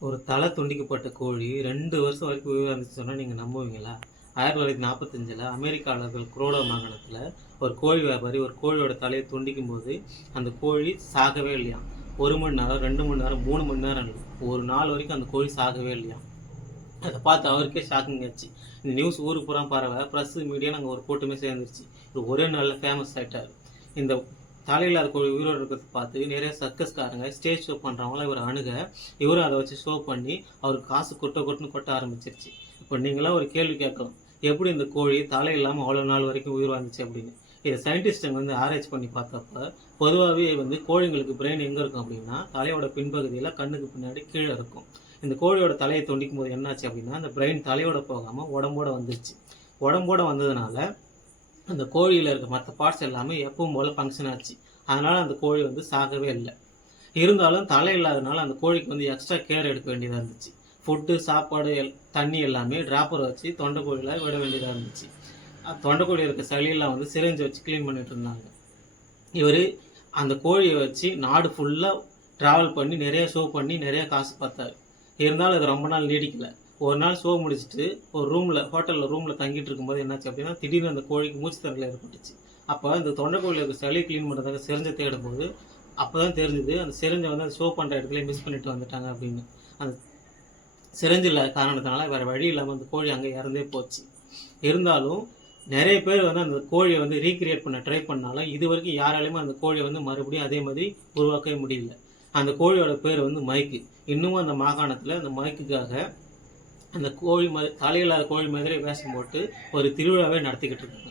ஒரு தலை துண்டிக்கப்பட்ட கோழி 2 வருஷம் வரைக்கும் உயிரா இருந்துச்சுன்னு சொன்னா நீங்க நம்புவீங்களா? 1945ல அமெரிக்கால இருக்கிற குரோடோ மாகாணத்துல ஒரு கோழி வியாபாரி ஒரு கோழியோட தலைய துண்டிக்கும்போது, அந்த கோழி சாகவே இல்லையாம். 1 மணி நேரம், 2 மணி நேரம், 3 மணி நேரம் இல்ல. ஒரு நாள் வரைக்கும் அந்த கோழி சாகவே இல்லையாம். அத பார்த்து அவருக்கே ஷாக்கிங் ஆச்சு. இந்த நியூஸ் ஊருக்கு பூரா பரவ பிரஸ், மீடியா நாங்க ஒரு கூட்டமே சேர்ந்துருச்சு. இவரு ஒரே நாள்ல ஃபேமஸ் ஆயிட்டாரு. இந்த தலையில்லாத கோழி உயிரோட இருக்கிறத பார்த்து நிறைய சர்க்கஸ்காரங்க, ஸ்டேஜ் ஷோ பண்றவங்கலாம் இவர அணுக, இவரும் அத வச்சு ஷோ பண்ணி அவருக்கு காசு கொட்டுன்னு கொட்ட ஆரம்பிச்சிருச்சு. இப்ப நீங்கலாம் ஒரு கேள்வி கேட்கலாம். எப்படி இந்த கோழி தலை இல்லாம அவ்வளவு நாள் வரைக்கும் உயிர் வாழ்ந்துச்சு அப்படின்னு. இத சயின்டிஸ்ட்டுங்க ஆராய்ச்சி பண்ணி பார்த்தப்ப, பொதுவாவே கோழிங்களுக்கு பிரெயின் எங்க இருக்கும் அப்படின்னா, தலையோட பின்பகுதியில கண்ணுக்கு பின்னாடி கீழ இருக்கும். இந்த கோழியோட தலைய துண்டிக்கும்போது என்னாச்சு அப்படின்னா, அந்த பிரெயின் தலையோட போகாம உடம்போட வந்துருச்சு. உடம்போட வந்ததுனால, அந்த கோழியில இருக்க மத்த பார்ட்ஸ் எல்லாமே எப்பவும் போல ஃபங்ஷன் ஆச்சு. அதனால அந்த கோழி சாகவே இல்ல. இருந்தாலும் தலை இல்லாதனால அந்த கோழிக்கு எக்ஸ்ட்ரா கேர் எடுக்க வேண்டியதா இருந்துச்சு. ஃபுட்டு, சாப்பாடு, தண்ணி எல்லாமே டிராப்பர் வச்சு தொண்டைக்குழியில விட வேண்டியதா இருந்துச்சு. தொண்டைக்குழியில இருக்க சளியெல்லாம் சிரிஞ்ச் வச்சு கிளீன் பண்ணிட்டு இருந்தாங்க. இவரு அந்த கோழிய வச்சு நாடு ஃபுல்லா டிராவல் பண்ணி நிறைய ஷோ பண்ணி நிறைய காசு பார்த்தாரு. இருந்தாலும் அது ரொம்ப நாள் நீடிக்கல. ஒரு நாள் ஷோ முடிச்சுட்டு ஒரு ஹோட்டல்ல தங்கிட்டு இருக்கும்போது என்னாச்சு அப்படின்னா, திடீர்னு அந்த கோழிக்கு மூச்சு திணறல் ஏற்பட்டுச்சு. அப்ப இந்த தொண்டைக்குழியில இருக்க சளிய கிளீன் பண்றதுக்காக சிரிஞ்ச தேடும்போது, அப்பதான் தெரிஞ்சது அந்த சிரிஞ்ச அந்த ஷோ பண்ற இடத்துல மிஸ் பண்ணிட்டு வந்துட்டாங்க அப்படின்னு. அந்த சிரிஞ்சு இல்லாத காரணத்தினால வேற வழி இல்லாம அந்த கோழி அங்க இறந்தே போச்சு. இருந்தாலும் நிறைய பேர் அந்த கோழியை ரீக்ரியேட் பண்ண ட்ரை பண்ணாலும் இதுவரைக்கும் யாராலையுமே அந்த கோழியை மறுபடியும் அதே மாதிரி உருவாக்கவே முடியல. அந்த கோழியோட பேர் மைக்கு. இன்னமும் அந்த மாகாணத்துல அந்த மைக்குக்காக அந்த கோழி தலையில்லாத கோழி மாதிரி வேஷம் போட்டு ஒரு திருவிழாவே நடத்திக்கிட்டு இருக்காங்க.